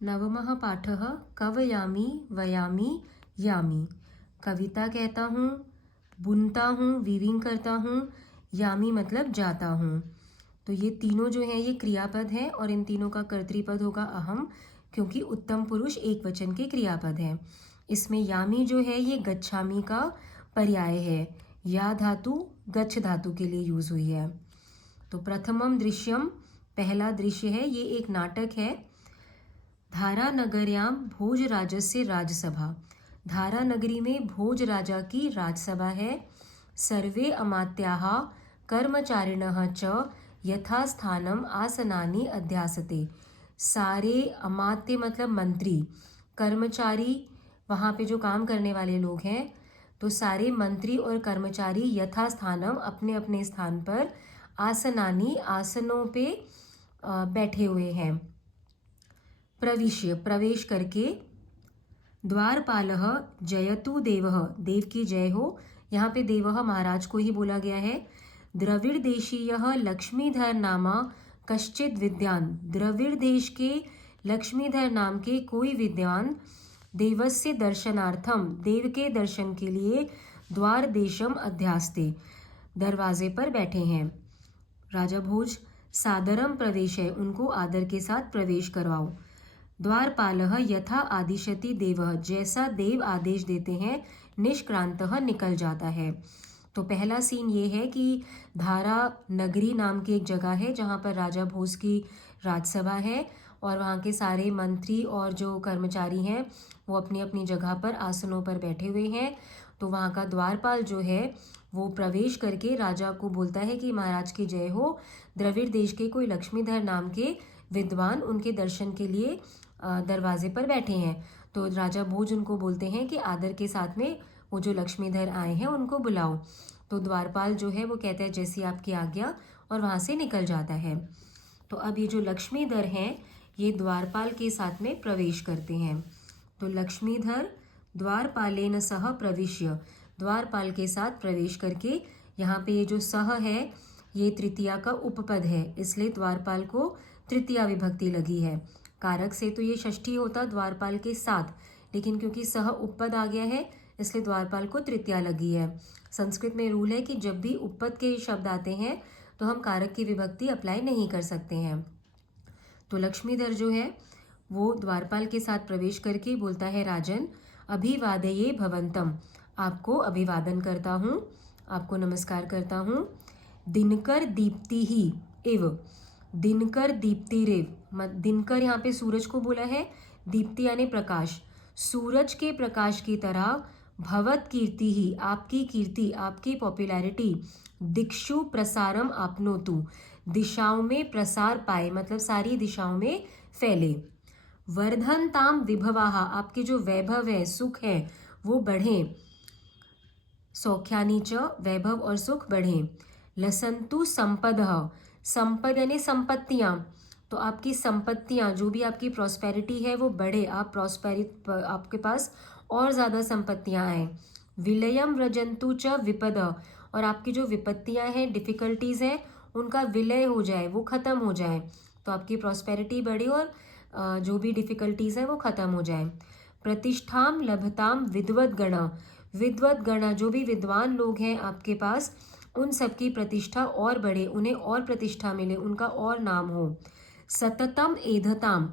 नवमः पाठः कवयामि वयामि यामि। कविता कहता हूँ, बुनता हूँ, वीविंग करता हूँ। यामी मतलब जाता हूँ। तो ये तीनों जो हैं ये क्रियापद हैं और इन तीनों का कर्तृपद होगा अहम, क्योंकि उत्तम पुरुष एक वचन के क्रियापद हैं। इसमें यामी जो है ये गच्छामि का पर्याय है। या धातु गच्छ धातु के लिए यूज हुई है। तो प्रथमम दृश्यम पहला दृश्य है, ये एक नाटक है। धारा नगर्याम भोज राजस्य राजसभा। धारा नगरी में भोज राजा की राजसभा है। सर्वे अमात्याः कर्मचारिणः च यथास्थानम आसनानि अध्यासते। सारे अमात्य मतलब मंत्री, कर्मचारी वहाँ पे जो काम करने वाले लोग हैं, तो सारे मंत्री और कर्मचारी यथास्थानम अपने अपने स्थान पर, आसनानि आसनों पे बैठे हुए हैं। प्रविश्य प्रवेश करके, द्वारपालः जयतु देवः देव की जय हो। यहाँ पे देवः महाराज को ही बोला गया है। द्रविड़ देशीयः लक्ष्मीधर नामा कश्चित विद्वान। द्रविड़ देश के लक्ष्मीधर नाम के कोई विद्वान देवस्य दर्शनार्थम देव के दर्शन के लिए द्वार देशम अध्यास्ते दरवाजे पर बैठे हैं। राजा भोज सादरम प्रवेश है, उनको आदर के साथ प्रवेश करवाओ। द्वारपालः यथा आदिशति देवः जैसा देव आदेश देते हैं निष्क्रांतः निकल जाता है। तो पहला सीन ये है कि धारा नगरी नाम की एक जगह है जहाँ पर राजा भोज की राजसभा है और वहाँ के सारे मंत्री और जो कर्मचारी हैं वो अपनी अपनी जगह पर आसनों पर बैठे हुए हैं। तो वहाँ का द्वारपाल जो है वो प्रवेश करके राजा को बोलता है कि महाराज की जय हो। द्रविड़ देश के कोई लक्ष्मीधर नाम के विद्वान उनके दर्शन के लिए दरवाजे पर बैठे हैं। तो राजा भोज उनको बोलते हैं कि आदर के साथ में वो जो लक्ष्मीधर आए हैं उनको बुलाओ। तो द्वारपाल जो है वो कहता है जैसी आपकी आज्ञा, और वहाँ से निकल जाता है। तो अब ये जो लक्ष्मीधर हैं ये द्वारपाल के साथ में प्रवेश करते हैं। तो लक्ष्मीधर द्वारपालेन सह प्रविश्य, द्वारपाल के साथ प्रवेश करके, यहाँ पे ये जो सह है ये तृतीया का उपपद है, इसलिए द्वारपाल को तृतीया विभक्ति लगी है। कारक से तो ये षष्ठी होता द्वारपाल के साथ, लेकिन क्योंकि सह उपपद आ गया है इसलिए द्वारपाल को तृतीया लगी है। संस्कृत में रूल है कि जब भी उपपद के शब्द आते हैं तो हम कारक की विभक्ति अप्लाई नहीं कर सकते हैं। तो लक्ष्मीधर जो है वो द्वारपाल के साथ प्रवेश करके बोलता है, राजन अभिवादये भवंतम, आपको अभिवादन करता हूँ, आपको नमस्कार करता हूँ। दिनकर दीप्ति ही एव, दिनकर दीप्ति रेव, दिनकर यहाँ पे सूरज को बोला है, दीप्ति यानी प्रकाश, सूरज के प्रकाश की तरह, भवत कीर्ति ही आपकी कीर्ति, आपकी पॉपुलैरिटी, दिक्षु प्रसारम आपनोतु दिशाओं में प्रसार पाए, मतलब सारी दिशाओं में फैले। वर्धनताम विभवाहा आपके जो वैभव है सुख है वो बढ़े। सौख्यानि च वैभव और सुख बढ़े। लसंतु संपदः, संपद यानी संपत्तियाँ, तो आपकी संपत्तियाँ जो भी आपकी प्रॉस्पेरिटी है वो बढ़े, आप आपके पास और ज़्यादा संपत्तियाँ आए। विलयम व्रजंतु च विपद, और आपकी जो विपत्तियाँ हैं डिफ़िकल्टीज़ हैं उनका विलय हो जाए, वो ख़त्म हो जाए, तो आपकी प्रॉस्पेरिटी बढ़े और जो भी डिफ़िकल्टीज़ हैं वो ख़त्म हो जाए। प्रतिष्ठाम लभताम विद्वत गण, विद्वत गण जो भी विद्वान लोग हैं आपके पास उन सबकी प्रतिष्ठा और बढ़े, उन्हें और प्रतिष्ठा मिले, उनका और नाम हो। सततम एधताम,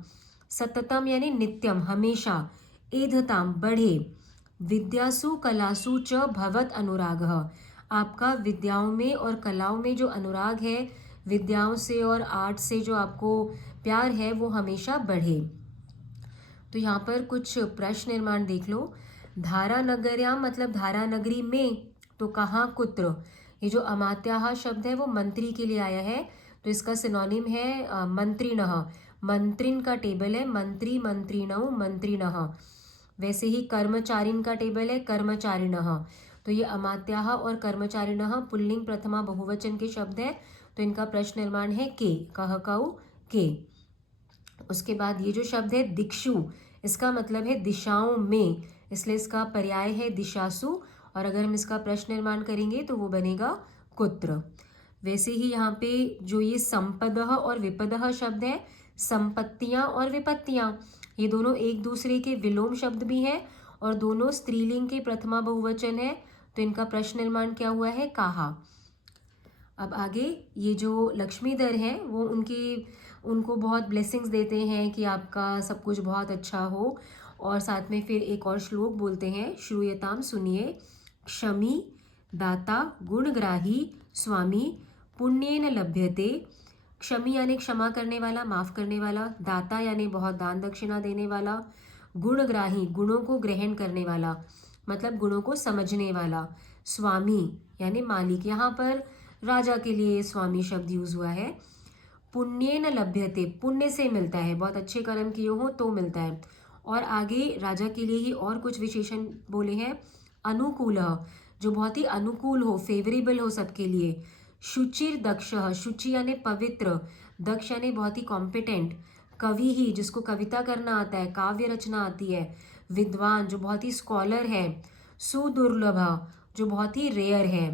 सततम यानी नित्यम हमेशा, एधताम बढ़े। विद्यासु कलासु च भवत अनुरागः, आपका विद्याओं में और कलाओं में जो अनुराग है, विद्याओं से और आर्ट से जो आपको प्यार है वो हमेशा बढ़े। तो यहाँ पर कुछ प्रश्न निर्माण देख लो। धारा नगर्याम मतलब धारा नगरी में, तो कहाँ कुत्र, ये जो अमात्याः शब्द है वो मंत्री के लिए आया है, तो इसका सिनोनिम है मंत्रिणः, मंत्रिन का टेबल है मंत्री मंत्रिणौ मंत्रिणः। वैसे ही कर्मचारिन का टेबल है कर्मचारिणः, तो ये अमात्याः और कर्मचारिणः पुल्लिंग प्रथमा बहुवचन के शब्द है, तो इनका प्रश्न निर्माण है के, कह कऊ के। उसके बाद ये जो शब्द है दिक्षु, इसका मतलब है दिशाओं में, इसलिए इसका पर्याय है दिशासु, और अगर हम इसका प्रश्न निर्माण करेंगे तो वो बनेगा कुत्र। वैसे ही यहाँ पे जो ये संपदः और विपदः शब्द है, संपत्तियां और विपत्तियां, ये दोनों एक दूसरे के विलोम शब्द भी हैं और दोनों स्त्रीलिंग के प्रथमा बहुवचन है। तो इनका प्रश्न निर्माण क्या हुआ है, कहा। अब आगे ये जो लक्ष्मीधर हैं वो उनको बहुत ब्लेसिंग्स देते हैं कि आपका सब कुछ बहुत अच्छा हो, और साथ में फिर एक और श्लोक बोलते हैं, श्रूयताम सुनिए, क्षमी दाता गुणग्राही स्वामी पुण्येन लभ्यते। क्षमी यानी क्षमा करने वाला, माफ करने वाला, दाता यानी बहुत दान दक्षिणा देने वाला, गुणग्राही गुणों को ग्रहण करने वाला मतलब गुणों को समझने वाला, स्वामी यानी मालिक, यहाँ पर राजा के लिए स्वामी शब्द यूज हुआ है। पुण्येन लभ्यते, पुण्य से मिलता है, बहुत अच्छे कर्म किए हो तो मिलता है। और आगे राजा के लिए ही और कुछ विशेषण बोले हैं, अनुकूल जो बहुत ही अनुकूल हो, फेवरेबल हो सबके लिए, शुचिर दक्ष, शुचि यानी पवित्र, दक्ष यानी बहुत ही कॉम्पिटेंट, कवि ही जिसको कविता करना आता है, काव्य रचना आती है, विद्वान जो बहुत ही स्कॉलर है, सुदुर्लभ जो बहुत ही रेयर है।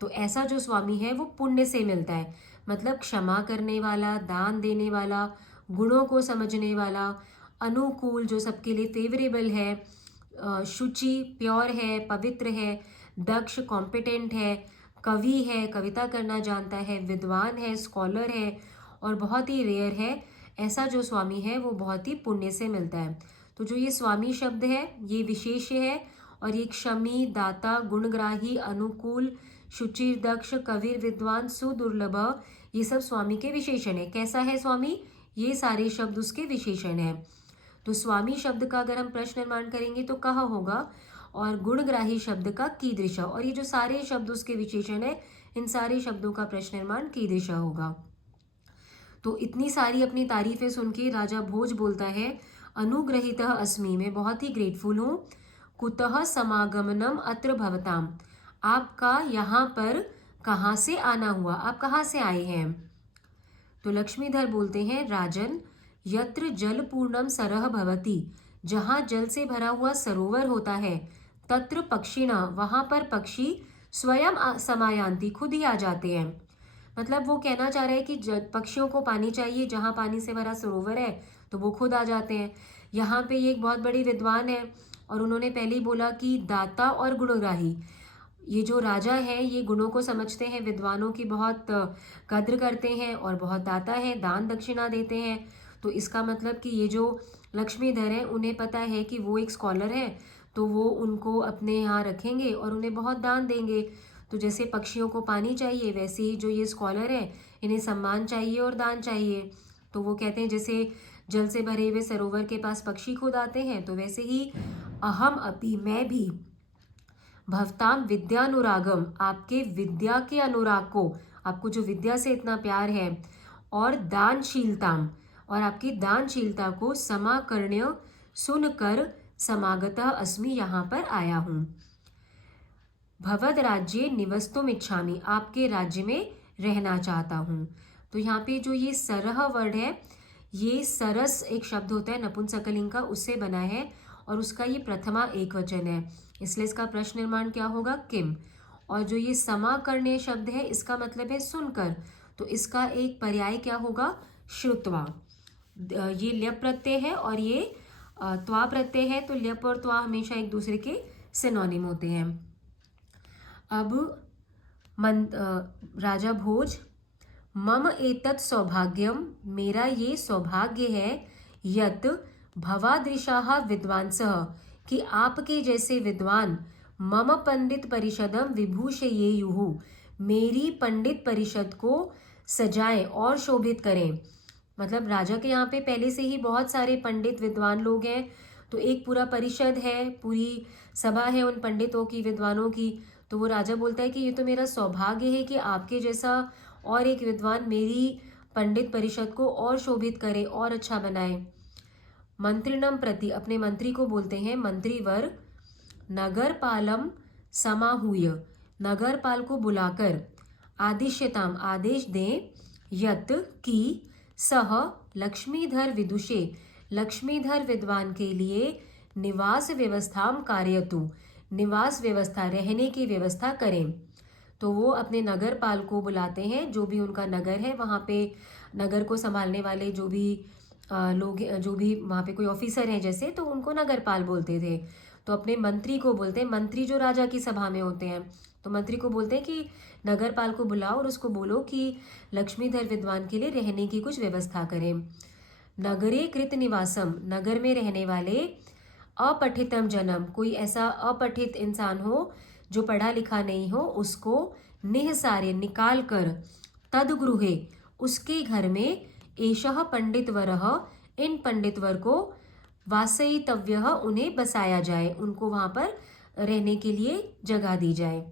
तो ऐसा जो स्वामी है वो पुण्य से मिलता है, मतलब क्षमा करने वाला, दान देने वाला, गुणों को समझने वाला, अनुकूल जो सबके लिए फेवरेबल है, शुचि प्योर है, पवित्र है, दक्ष कॉम्पिटेंट है, कवि है, कविता करना जानता है, विद्वान है, स्कॉलर है और बहुत ही रेयर है। ऐसा जो स्वामी है वो बहुत ही पुण्य से मिलता है। तो जो ये स्वामी शब्द है ये विशेष्य है, और ये क्षमी, दाता, गुणग्राही, अनुकूल, शुचिर, दक्ष, कवीर, विद्वान, सुदुर्लभ, ये सब स्वामी के विशेषण है। कैसा है स्वामी, ये सारे शब्द उसके विशेषण है। तो स्वामी शब्द का अगर हम प्रश्न निर्माण करेंगे तो कहा होगा, और गुणग्राही शब्द का कीदृश, और ये जो सारे शब्द उसके विशेषण है, इन सारे शब्दों का प्रश्न निर्माण कीदृश होगा। तो इतनी सारी अपनी तारीफें सुन के राजा भोज बोलता है, अनुग्रहितः अस्मि, मैं बहुत ही ग्रेटफुल हूँ, कुतः समागमनम अत्र भवताम, आपका यहाँ पर कहाँ से आना हुआ, आप कहाँ से आए हैं। तो लक्ष्मीधर बोलते हैं, राजन यत्र जल पूर्णम सरह भवति, जहाँ जल से भरा हुआ सरोवर होता है, तत्र पक्षिणा, वहाँ पर पक्षी स्वयं समायांति, खुद ही आ जाते हैं। मतलब वो कहना चाह रहे हैं कि पक्षियों को पानी चाहिए, जहाँ पानी से भरा सरोवर है तो वो खुद आ जाते हैं। यहाँ पे ये एक बहुत बड़ी विद्वान है और उन्होंने पहले ही बोला कि दाता और गुणग्राही, ये जो राजा है ये गुणों को समझते हैं, विद्वानों की बहुत कद्र करते हैं और बहुत दाता है, दान दक्षिणा देते हैं। तो इसका मतलब कि ये जो लक्ष्मीधर है उन्हें पता है कि वो एक स्कॉलर है, तो वो उनको अपने यहाँ रखेंगे और उन्हें बहुत दान देंगे। तो जैसे पक्षियों को पानी चाहिए, वैसे ही जो ये स्कॉलर है इन्हें सम्मान चाहिए और दान चाहिए। तो वो कहते हैं जैसे जल से भरे हुए सरोवर के पास पक्षी खुद आते हैं, तो वैसे ही अहम अपि, मैं भी, भवताम विद्यानुरागम, आपके विद्या के अनुराग को, आपको जो विद्या से इतना प्यार है, और दानशीलताम, और आपकी दानशीलता को समाकर्ण्य सुनकर समागतः अस्मि, यहाँ पर आया हूँ। भवद राज्ये निवस्तुम इच्छामि, आपके राज्य में रहना चाहता हूँ। तो यहाँ पे जो ये सरह वर्ड है, ये सरस एक शब्द होता है नपुंसकलिंग का, उससे बना है और उसका ये प्रथमा एक वचन है, इसलिए इसका प्रश्न निर्माण क्या होगा, किम। और जो ये समाकर्ण्य शब्द है इसका मतलब है सुनकर, तो इसका एक पर्याय क्या होगा, श्रुत्वा। ये ल्यप प्रत्यय है और ये त्वा प्रत्यय है, तो ल्यप और त्वा हमेशा एक दूसरे के सिनोनिम होते हैं। अब राजा भोज, मम एतत् सौभाग्यम, मेरा ये सौभाग्य है, यत भवादृशाः विद्वांसः, कि आपके जैसे विद्वान, मम पंडित परिषदम विभूषयेयुः, मेरी पंडित परिषद को सजाएं और शोभित करें। मतलब राजा के यहाँ पे पहले से ही बहुत सारे पंडित विद्वान लोग हैं, तो एक पूरा परिषद है, पूरी सभा है उन पंडितों की, विद्वानों की। तो वो राजा बोलता है कि ये तो मेरा सौभाग्य है कि आपके जैसा और एक विद्वान मेरी पंडित परिषद को और शोभित करे और अच्छा बनाए। मंत्रिणम प्रति, अपने मंत्री को बोलते हैं, मंत्रीवर, नगर पालम समाहूय, नगरपाल को बुलाकर, आदिश्यताम, आदेश दें, यत की, सह लक्ष्मीधर विदुषे, लक्ष्मीधर विद्वान के लिए, निवास व्यवस्थाम कारयतु, निवास व्यवस्था, रहने की व्यवस्था करें। तो वो अपने नगरपाल को बुलाते हैं, जो भी उनका नगर है वहाँ पे नगर को संभालने वाले जो भी लोग, जो भी वहाँ पे कोई ऑफिसर हैं जैसे, तो उनको नगरपाल बोलते थे। तो अपने मंत्री को बोलते हैं, मंत्री जो राजा की सभा में होते हैं, तो मंत्री को बोलते हैं कि नगरपाल को बुलाओ और उसको बोलो कि लक्ष्मीधर विद्वान के लिए रहने की कुछ व्यवस्था करें। नगरे कृत निवासम, नगर में रहने वाले अपठितम जनम, कोई ऐसा अपठित इंसान हो जो पढ़ा लिखा नहीं हो, उसको निहसार्य निकाल कर, तदगृहे उसके घर में, एषः पंडितवरः, इन पंडितवर को, वासयितव्यः उन्हें बसाया जाए, उनको वहां पर रहने के लिए जगह दी जाए।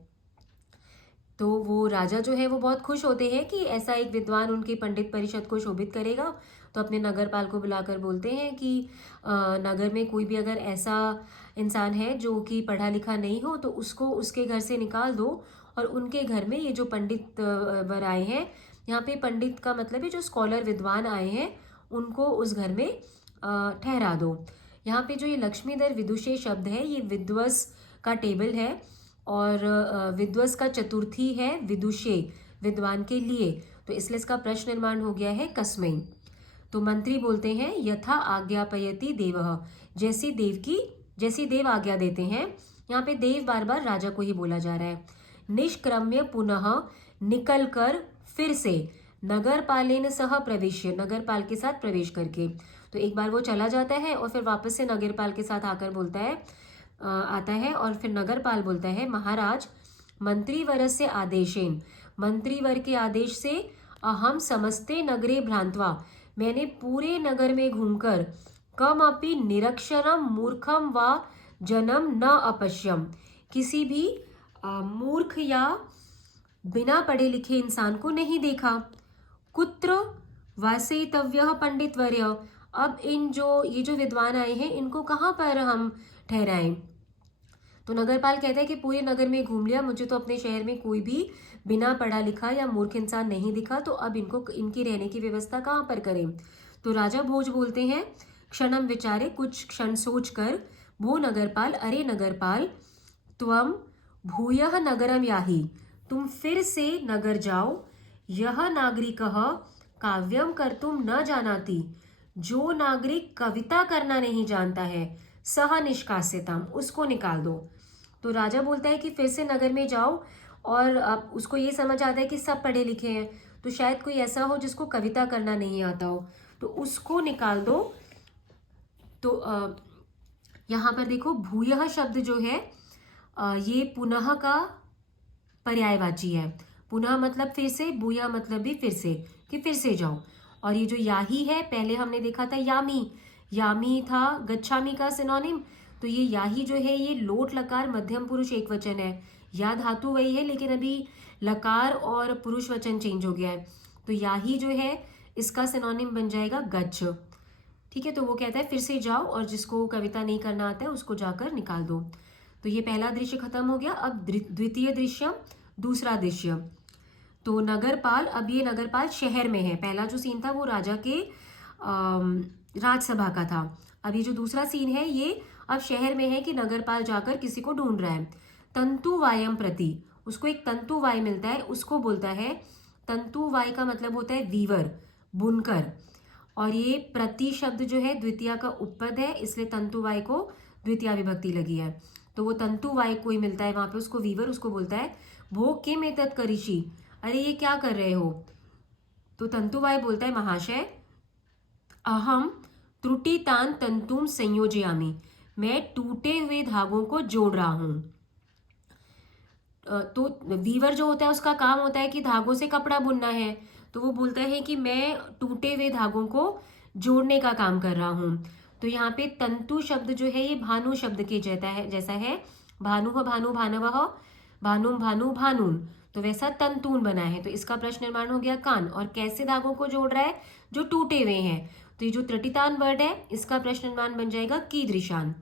तो वो राजा जो है वो बहुत खुश होते हैं कि ऐसा एक विद्वान उनकी पंडित परिषद को शोभित करेगा। तो अपने नगरपाल को बुलाकर बोलते हैं कि नगर में कोई भी अगर ऐसा इंसान है जो कि पढ़ा लिखा नहीं हो तो उसको उसके घर से निकाल दो, और उनके घर में ये जो पंडित वर आए हैं, यहाँ पे पंडित का मतलब है जो स्कॉलर विद्वान आए हैं, उनको उस घर में ठहरा दो। यहाँ पे जो ये लक्ष्मीधर विदुषे शब्द है, ये विद्वस का टेबल है, और विद्वस का चतुर्थी है विदुषे, विद्वान के लिए, तो इसलिए इसका प्रश्न निर्माण हो गया है कस्मै। तो मंत्री बोलते हैं यथा आज्ञापयति देवः, जैसी देव आज्ञा देते हैं। यहाँ पे देव बार बार राजा को ही बोला जा रहा है। निष्क्रम्य पुनः, निकल कर फिर से, नगरपालेन सह प्रवेश्य, नगरपाल के साथ प्रवेश करके। तो एक बार वो चला जाता है और फिर वापस से नगरपाल के साथ आकर बोलता है, आता है, और फिर नगरपाल बोलता है महाराज, मंत्रीवर से आदेशेन, मंत्रीवर के आदेश से, अहम समस्ते नगरे भ्रांत्वा, मैंने पूरे नगर में घूमकर, कम अपि निरक्षरम मूर्खम व जनम न अपश्यम, किसी भी मूर्ख या बिना पढ़े लिखे इंसान को नहीं देखा। कुत्र वासयितव्यः पंडितवर्य, अब ये जो विद्वान आए हैं इनको कहाँ पर हम ठहराएं। तो नगरपाल कहता है कि पूरे नगर में घूम लिया, मुझे तो अपने शहर में कोई भी बिना पढ़ा लिखा या मूर्ख इंसान नहीं दिखा, तो अब इनकी रहने की व्यवस्था कहाँ पर करें। तो राजा भोज बोलते हैं, क्षणम विचारे, कुछ क्षण सोच कर, भो नगरपाल, अरे नगरपाल, त्वम भूयः नगरम याहि, तुम फिर से नगर जाओ, यह नागरिकः काव्यम कर्तुम न जानाति, जो नागरिक कविता करना नहीं जानता है, सह निष्कास्यताम, उसको निकाल दो। तो राजा बोलता है कि फिर से नगर में जाओ, और अब उसको ये समझ आता है कि सब पढ़े लिखे हैं, तो शायद कोई ऐसा हो जिसको कविता करना नहीं आता हो, तो उसको निकाल दो। तो यहाँ पर देखो भूयः शब्द जो है ये पुनः का पर्यायवाची है। पुनः मतलब फिर से, भूयः मतलब भी फिर से, कि फिर से जाओ। और ये जो याही है, पहले हमने देखा था यामी, यामी था गच्छामी का सिनोनिम, तो ये याही जो है ये लोट लकार मध्यम पुरुष एक वचन है। या धातु वही है लेकिन अभी लकार और पुरुष वचन चेंज हो गया है, तो याही जो है इसका सिनोनिम बन जाएगा गच्छ। ठीक है, तो वो कहता है फिर से जाओ, और जिसको कविता नहीं करना आता है उसको जाकर निकाल दो। तो ये पहला दृश्य खत्म हो गया। अब द्वितीय दृश्य, दूसरा दृश्य। तो नगरपाल, अब ये नगरपाल शहर में है, पहला जो सीन था वो राजा के राजसभा का था। अब ये जो दूसरा सीन है ये अब शहर में है कि नगरपाल जाकर किसी को ढूंढ रहा है। तंतु वायम प्रति, उसको एक तंतु वाय मिलता है, उसको बोलता है, तंतु वाय का मतलब होता है वीवर, बुनकर, और ये प्रति शब्द जो है द्वितीय का उपपद है, इसलिए तंतु वाय को द्वितीय विभक्ति लगी है। तो वो तंतु वाय कोई मिलता है वहां पे, उसको वीवर, उसको बोलता है भो किम एतत् करिषि, अरे ये क्या कर रहे हो। तो तंतु वाय बोलता है महाशय, अहम त्रुटितान तंतुम संयोजयामि, मैं टूटे हुए धागों को जोड़ रहा हूं। तो वीवर जो होता है उसका काम होता है कि धागों से कपड़ा बुनना है, तो वो बोलता है कि मैं टूटे हुए धागों को जोड़ने का काम कर रहा हूं। तो यहाँ पे तंतु शब्द जो है ये भानु शब्द के जैसा है, भानु भानु भानवः, भानुम भानु भानुन, तो वैसा तंतून बना है। तो इसका प्रश्न निर्माण हो गया कान, और कैसे धागों को जोड़ रहा है, जो टूटे हुए हैं। तो ये जो त्रुटितान वर्ड है इसका प्रश्न निर्माण बन जाएगा कीदृशान।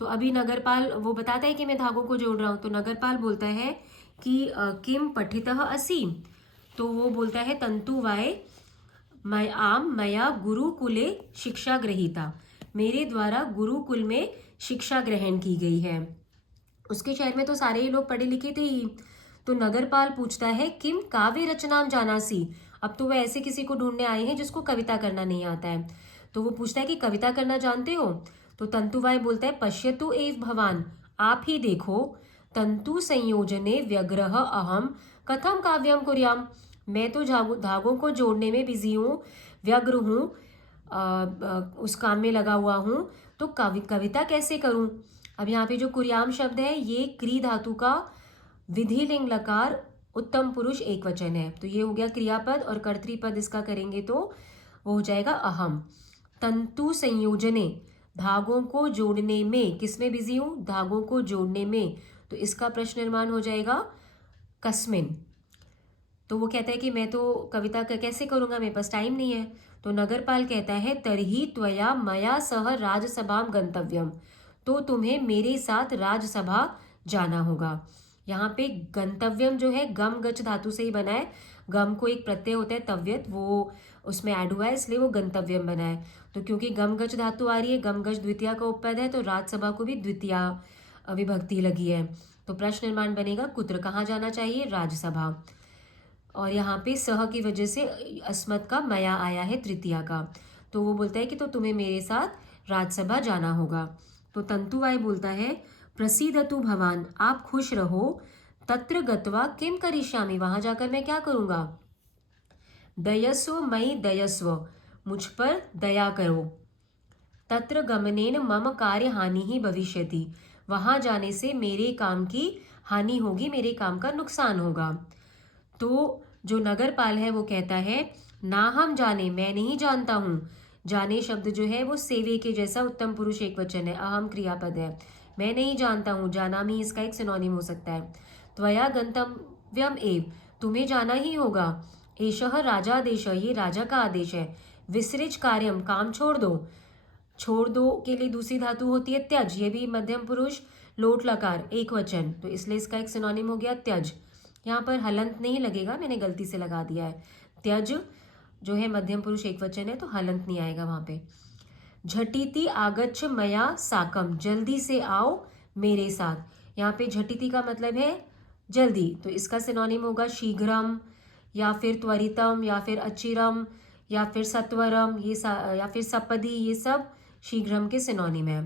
तो अभी नगरपाल वो बताता है कि मैं धागों को जोड़ रहा हूं, तो नगरपाल बोलता है कि किम पठितः असि, तो वो बोलता है तंतु वाय मया गुरुकुले शिक्षा ग्रहीता, मेरे द्वारा गुरुकुल में शिक्षा ग्रहण की गई है। उसके शहर में तो सारे ही लोग पढ़े लिखे थे ही। तो नगरपाल पूछता है किम काव्य रचनाम जानासी, अब तो वह ऐसे किसी को ढूंढने आए हैं जिसको कविता करना नहीं आता है। तो वो पूछता है कि कविता करना जानते हो? तो तंतुवाय बोलता है पश्यतु एव भवान, आप ही देखो, तंतु संयोजने व्यग्रह अहम कथम काव्यम कुर्याम। मैं तो धागों को जोड़ने में बिजी हूँ, व्यग्र हूँ, उस काम में लगा हुआ हूँ, तो कविता कैसे करूँ? अब यहाँ पे जो कुर्याम शब्द है ये क्री धातु का विधिलिंग लकार उत्तम पुरुष एक वचन है, तो ये हो गया क्रियापद, और कर्तृपद इसका करेंगे तो वो हो जाएगा अहम। तंतु संयोजने, धागों को जोड़ने में, किसमें बिजी हूं? धागों को जोड़ने में, तो इसका प्रश्न निर्माण हो जाएगा कस्मिन। तो वो कहता है कि मैं तो कविता कैसे करूंगा, मेरे पास टाइम नहीं है। तो नगरपाल कहता है तरही त्वया मया सह राजसभाम गंतव्यम, तो तुम्हें मेरे साथ राजसभा जाना होगा। यहाँ पे गंतव्यम जो है गम गच धातु से ही बना है, गम को एक प्रत्यय होता है तव्यत, वो उसमें ऐड हुआ है, इसलिए वो गंतव्यम बना है। तो क्योंकि गम गच धातु आ रही है, गम गच द्वितीया का उपपद है, तो राजसभा को भी द्वितीया विभक्ति लगी है। तो प्रश्न निर्माण बनेगा कुत्र, कहाँ जाना चाहिए? राजसभा। और यहाँ पे सह की वजह से अस्मत् का मया आया है तृतीया का, तो वो बोलता है कि तो तुम्हें मेरे साथ राजसभा जाना होगा। तो तंतुवाय बोलता है प्रसीदतु भवान, आप खुश रहो, तत्र गत्वा किम करिष्यामि, वहां जाकर मैं क्या करूंगा? दयस्व मयि दयस्व, मुझ पर दया करो, तत्र गमनेन मम कार्य हानि ही भविष्यति, वहां जाने से मेरे काम की हानि होगी, मेरे काम का नुकसान होगा। तो जो नगरपाल है वो कहता है ना हम जाने, मैं नहीं जानता हूँ। जाने शब्द जो है वो सेवे के जैसा उत्तम पुरुष एक वचन है, अहम क्रियापद है, मैं नहीं जानता हूँ, जानामि इसका एक सिनोनिम हो सकता है। त्वया गंतव्यम एव, तुम्हें जाना ही होगा, एषः राजादेश, ये राजा का आदेश है, विसृज कार्यम, काम छोड़ दो, छोड़ दो के लिए दूसरी धातु होती है त्यज, ये भी मध्यम पुरुष लोट लकार एक वचन, तो इसलिए इसका एक सिनोनिम हो गया त्यज। यहाँ पर हलंत नहीं लगेगा, मैंने गलती से लगा दिया है, त्यज जो है मध्यम पुरुष एक वचन है, तो हलंत नहीं आएगा वहां पे। झटिति आगच्छ मया साकम, जल्दी से आओ मेरे साथ। यहाँ पे झटिति का मतलब है जल्दी, तो इसका सिनोनिम होगा शीघ्रम, या फिर त्वरितम, या फिर अचिरम, या फिर सत्वरम, या फिर सपदी, ये सब शीघ्रम के सिनोनिम है।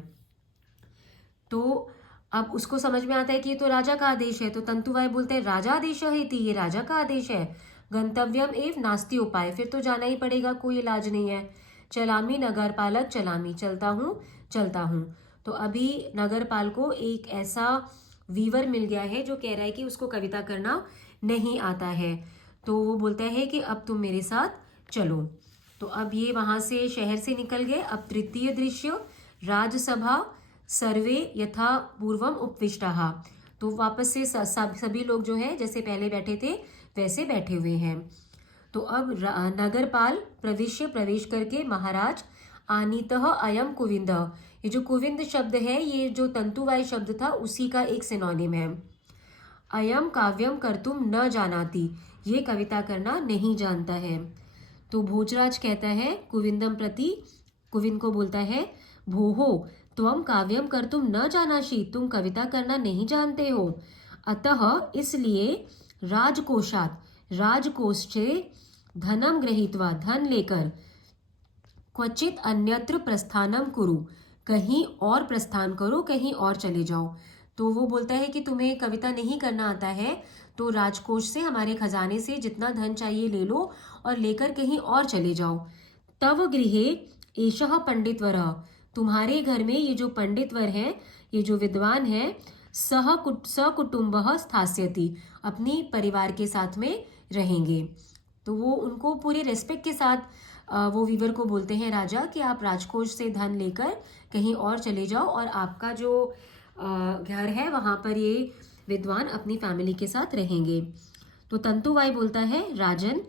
तो अब उसको समझ में आता है कि ये तो राजा का आदेश है, तो तंतुवाय बोलते हैं राजा आदेश है, ये राजा का आदेश है, गंतव्यम एव नास्ति उपाय, फिर तो जाना ही पड़ेगा, कोई इलाज नहीं है। चलामी नगरपालक चलामी, चलता हूँ चलता हूँ। तो अभी नगरपाल को एक ऐसा वीवर मिल गया है जो कह रहा है कि उसको कविता करना नहीं आता है, तो वो बोलता है कि अब तुम मेरे साथ चलो। तो अब ये वहां से शहर से निकल गए। अब तृतीय दृश्य, राजसभा सर्वे यथा पूर्वम उपविष्टाः, तो वापस से सभी लोग जो है जैसे पहले बैठे थे वैसे बैठे हुए हैं। तो अब नगरपाल प्रवेश करके महाराज, आनीतः अयम कुविंद, ये जो कुविंद शब्द है ये जो तंतुवाय शब्द था उसी का एक सिनोनिम है। अयम काव्यम कर्तुम न जानाति, ये कविता करना नहीं जानता है। तो भोजराज कहता है कुविंदम प्रति, कुविंद को बोलता है भोहो त्वम काव्यम कर्तुम न जानासि, तुम कविता करना नहीं जानते हो, अतः इसलिए राजकोषात, राजकोष से धनम गृहीत्वा, धन लेकर, क्वचित अन्यत्र प्रस्थानम कुरु, कहीं और प्रस्थान करो, कहीं और चले जाओ। तो वो बोलता है कि तुम्हें कविता नहीं करना आता है तो राजकोष से, हमारे खजाने से जितना धन चाहिए ले लो और लेकर कहीं और चले जाओ। तव गृहे एषः पंडितवरः, तुम्हारे घर में ये जो पंडितवर है, ये जो विद्वान है, सकुटुम्बः स्थास्यति, अपनी परिवार के साथ में रहेंगे। तो वो उनको पूरे रेस्पेक्ट के साथ वो वीवर को बोलते हैं राजा कि आप राजकोष से धन लेकर कहीं और चले जाओ और आपका जो घर है वहां पर ये विद्वान अपनी फैमिली के साथ रहेंगे। तो तंतुवाय बोलता है राजन,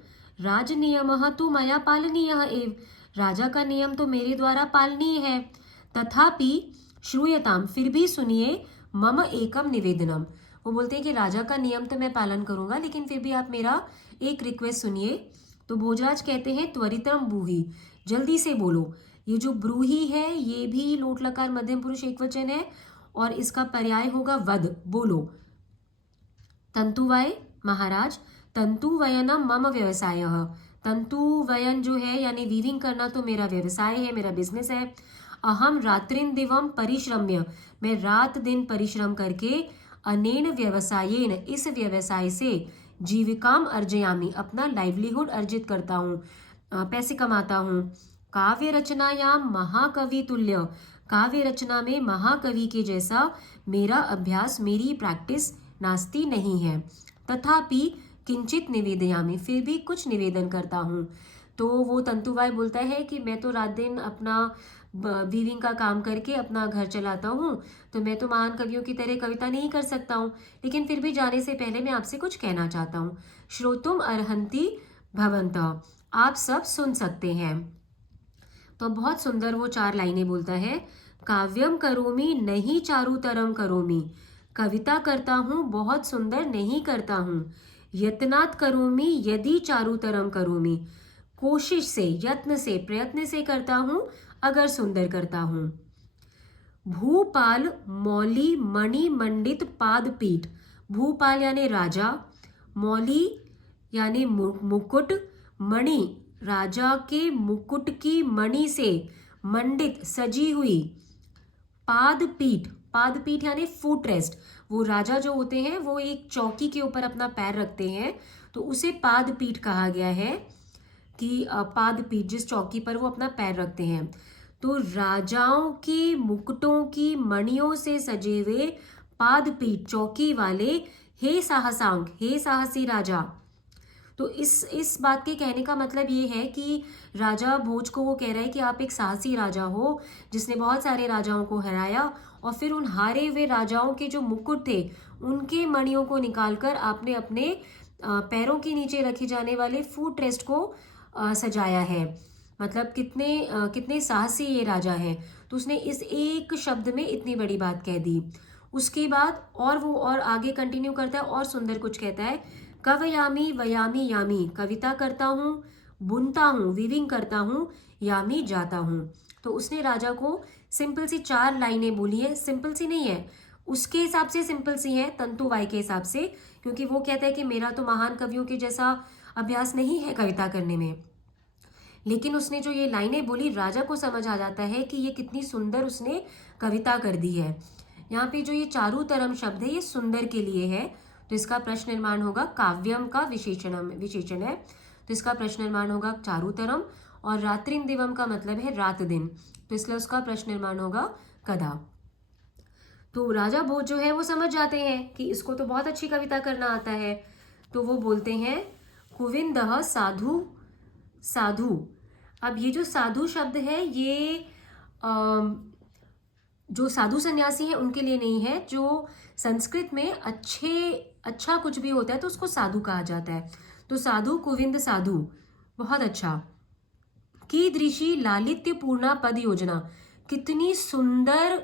राज नियमः तु मया पालनीयः एव, राजा का नियम तो मेरे द्वारा पालनीय है, तथापि श्रूयताम, फिर भी सुनिए, मम एकम निवेदनम, वो बोलते हैं कि राजा का नियम तो मैं पालन करूंगा लेकिन फिर भी आप मेरा एक रिक्वेस्ट सुनिए। तो भोजराज कहते हैं त्वरितम ब्रूहि, जल्दी से बोलो। ये जो ब्रूहि है ये भी लोट लकार मध्यम पुरुष एक वचन है और इसका पर्याय होगा वद, बोलो। तंतुवाय महाराज, तंतुवयनम मम व्यवसायः, तंतु वयन जो है यानी वीविंग करना तो मेरा व्यवसाय है, मेरा बिजनेस है। अहम रात्रिन दिवम परिश्रम्य, मैं रात दिन परिश्रम करके अनेन व्यवसायेन, इस व्यवसाय से जीविकाम अर्जयामी, अपना लाइवलीहुड अर्जित करता हूँ, पैसे कमाता हूँ। काव्य रचनायाम महाकवि तुल्य, काव्य रचना में महाकवि के जैसा मेरा अभ्यास, मेरी प्रैक्टिस नास्ति नहीं है। तथापि किंचित निवेदयामी, फिर भी कुछ निवेदन करता हूँ। तो वो तंतुवाय बोलता है कि मैं तो रात दिन अपना वीविंग का काम करके अपना घर चलाता हूँ, तो मैं तो महान कवियों की तरह कविता नहीं कर सकता हूँ, लेकिन फिर भी जाने से पहले मैं आपसे कुछ कहना चाहता हूँ। श्रोतुम अर्हन्ति भवन्तः, आप सब सुन सकते हैं। तो बहुत सुंदर वो 4 लाइनें बोलता है। काव्यम करोमि नहीं चारुतरम करोमि, कविता करता हूँ बहुत सुंदर नहीं करता हूँ। यत्नात् करोमि यदि चारुतरम करोमि, कोशिश से, यत्न से, प्रयत्न से करता हूँ अगर सुंदर करता हूँ। भूपाल मौली मणि मंडित पादपीठ, भूपाल यानी राजा, मौली यानी मुकुट, मणि राजा के मुकुट की मणि से मंडित सजी हुई, पादपीठ, पादपीठ यानी फुट रेस्ट, वो राजा जो होते हैं वो एक चौकी के ऊपर अपना पैर रखते हैं, तो उसे पादपीठ कहा गया है कि पादपीठ, जिस चौकी पर वो अपना पैर रखते हैं। तो राजाओं के मुकुटों की मणियों से सजे हुए पादपीठ, चौकी वाले, हे साहसांग, हे साहसी राजा। तो इस बात के कहने का मतलब ये है कि राजा भोज को वो कह रहा है कि आप एक साहसी राजा हो जिसने बहुत सारे राजाओं को हराया, और फिर उन हारे हुए राजाओं के जो मुकुट थे उनके मणियों को निकालकर आपने अपने पैरों के नीचे रखे जाने वाले फुट रेस्ट को सजाया है। मतलब कितने साहसी ये राजा हैं। तो उसने इस एक शब्द में इतनी बड़ी बात कह दी। उसके बाद और आगे कंटिन्यू करता है और सुंदर कुछ कहता है। कवयामी वयामी यामी, कविता करता हूँ, बुनता हूँ, वीविंग करता हूँ, यामी जाता हूँ। तो उसने राजा को सिंपल सी 4 लाइनें बोली है। सिंपल सी नहीं है, उसके हिसाब से सिंपल सी है, तंतुवाय के हिसाब से, क्योंकि वो कहता है कि मेरा तो महान कवियों के जैसा अभ्यास नहीं है कविता करने में। लेकिन उसने जो ये लाइनें बोली, राजा को समझ आ जाता है कि ये कितनी सुंदर उसने कविता कर दी है। यहाँ पे जो ये चारुतरम शब्द है ये सुंदर के लिए है, तो इसका प्रश्न निर्माण होगा, काव्यम का विशेषण है, तो इसका प्रश्न निर्माण होगा चारुतरम। और रात्रिन दिवम का मतलब है रात दिन, तो इसलिए उसका प्रश्न निर्माण होगा कदा। तो राजा भोज जो है वो समझ जाते हैं कि इसको तो बहुत अच्छी कविता करना आता है, तो वो बोलते हैं कुविंदह साधु साधु। अब ये जो साधु शब्द है ये जो साधु सन्यासी हैं उनके लिए नहीं है। जो संस्कृत में अच्छा कुछ भी होता है तो उसको साधु कहा जाता है। तो साधु, कुविंद साधु, बहुत अच्छा। कीदृशी लालित्यपूर्णा पद योजना, कितनी सुंदर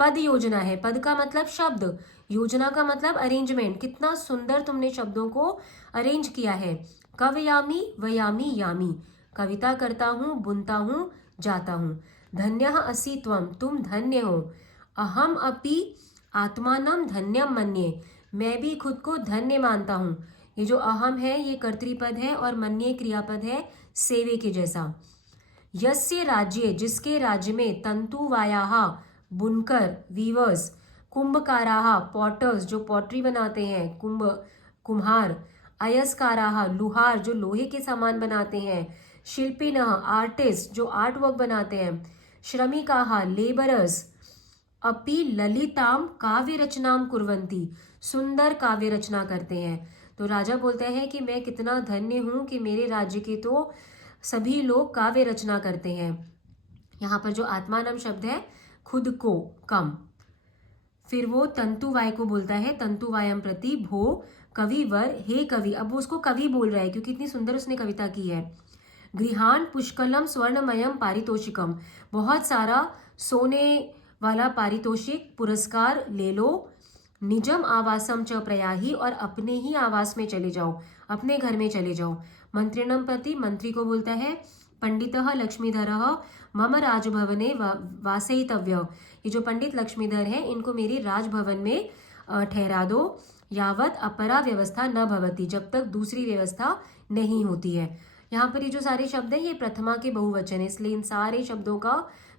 पद योजना है। पद का मतलब शब्द, योजना का मतलब अरेंजमेंट, कितना सुंदर तुमने शब्दों को अरेंज किया है। कवयामी वयामी यामी, कविता करता हूँ, बुनता हूँ, जाता हूँ। धन्यः असि त्वम, तुम धन्य हो। अहम अपि आत्मानम धन्यम मन्ये, मैं भी खुद को धन्य मानता हूँ। ये जो अहम है ये कर्तृपद है और मन्ये क्रियापद है सेवे के जैसा। यस्य राज्ये, जिसके राज्य में, तंतुवायाः, बुनकर, वीवर्स, कुंभकाराः, पॉटर्स, जो पॉटरी बनाते हैं, कुम्हार, अयस्काराः, लुहार, जो लोहे के सामान बनाते हैं, शिल्पिनः, आर्टिस्ट, जो आर्ट वर्क बनाते हैं, श्रमिकाः, लेबरर्स, अपि ललिताम काव्य रचनाम कुर्वन्ति, सुंदर काव्य रचना करते हैं। तो राजा बोलता है कि मैं कितना धन्य हूँ कि मेरे राज्य के तो सभी लोग काव्य रचना करते हैं। यहाँ पर जो आत्मानम शब्द है, खुद को, कम। फिर वो तंतुवाय को बोलता है, तंतुवायम प्रति भो कविवर, हे कवि। अब वो उसको कवि बोल रहा है क्योंकि इतनी सुंदर उसने कविता की है। गृहान पुष्कलम स्वर्णमयम पारितोषिकम, बहुत सारा सोने वाला पारितोषिक, पुरस्कार ले लो। निजम आवासम च प्रयाही, और अपने ही आवास में चले जाओ, अपने घर में चले जाओ। मंत्रिणम प्रति, मंत्री को बोलता है। पंडितः लक्ष्मीधरः मम राजभवने वासयितव्य, ये जो पंडित लक्ष्मीधर हैं इनको मेरी राजभवन में ठहरा दो। यावत अपरा व्यवस्था न भवति, जब तक दूसरी व्यवस्था नहीं होती है। यहाँ पर ये जो सारे शब्द हैं ये प्रथमा के बहुवचन है, इसलिए इन सारे शब्दों का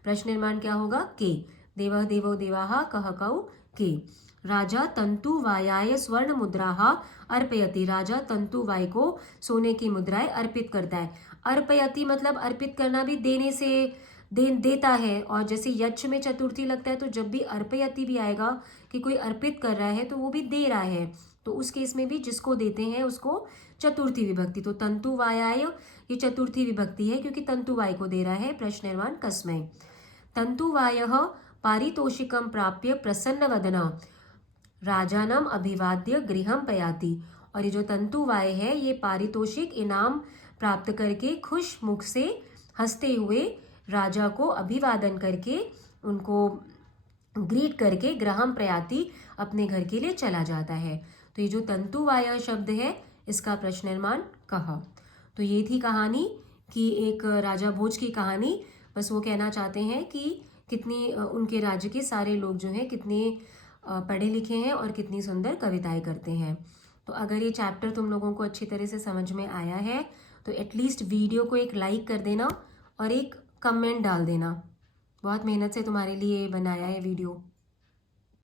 प्रश्न निर्माण क्या होगा? के। देवः देवो देवाः कः कौ के। राजा तंतु वायाय स्वर्ण मुद्राः अर्पयति। राजा तंतु वाय को सोने की मुद्राएं अर्पित करता है। अर्पयति मतलब अर्पित करना भी देने से देता है। और जैसे यक्ष में चतुर्थी लगता है तो जब भी अर्पयति भी आएगा कि कोई अर्पित कर रहा है तो वो भी दे रहा है, तो उस केस में भी जिसको देते हैं उसको चतुर्थी विभक्ति। तो तंतु वायाय ये चतुर्थी विभक्ति है क्योंकि तंतु वाय को दे रहा है। प्रश्न निर्माण कस्मै। तंतु वायः पारितोषिकं प्राप्य प्रसन्न वदना राजानम अभिवाद्य गृहम पयाति। और ये जो तंतु वाय है ये पारितोषिक इनाम प्राप्त करके खुश मुख से हंसते हुए राजा को अभिवादन करके उनको ग्रीट करके ग्रहम प्रयाति अपने घर के लिए चला जाता है। तो ये जो तंतु वाय शब्द है इसका प्रश्न निर्माण कहा। तो ये थी कहानी कि एक राजा भोज की कहानी। बस वो कहना चाहते हैं कि कितनी उनके राज्य के सारे लोग जो हैं कितने पढ़े लिखे हैं और कितनी सुंदर कविताएं करते हैं। तो अगर ये चैप्टर तुम लोगों को अच्छी तरह से समझ में आया है तो एटलीस्ट वीडियो को एक लाइक कर देना और एक कमेंट डाल देना। बहुत मेहनत से तुम्हारे लिए बनाया है वीडियो।